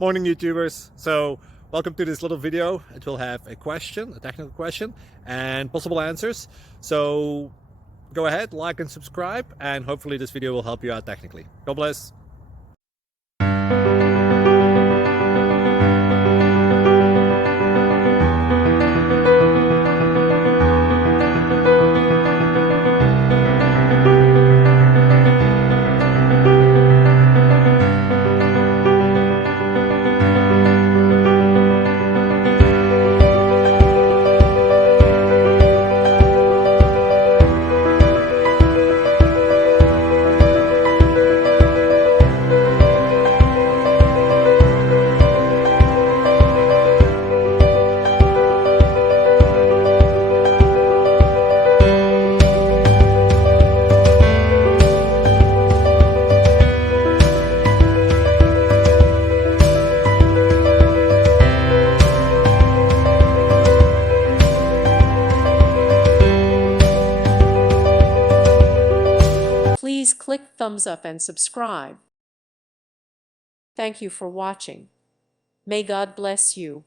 Morning, YouTubers. So welcome to this little video. It will have a question, a technical question, and possible answers. So go ahead, like and subscribe, and hopefully this video will help you out technically. God bless. Please click thumbs up and subscribe. Thank you for watching. May God bless you.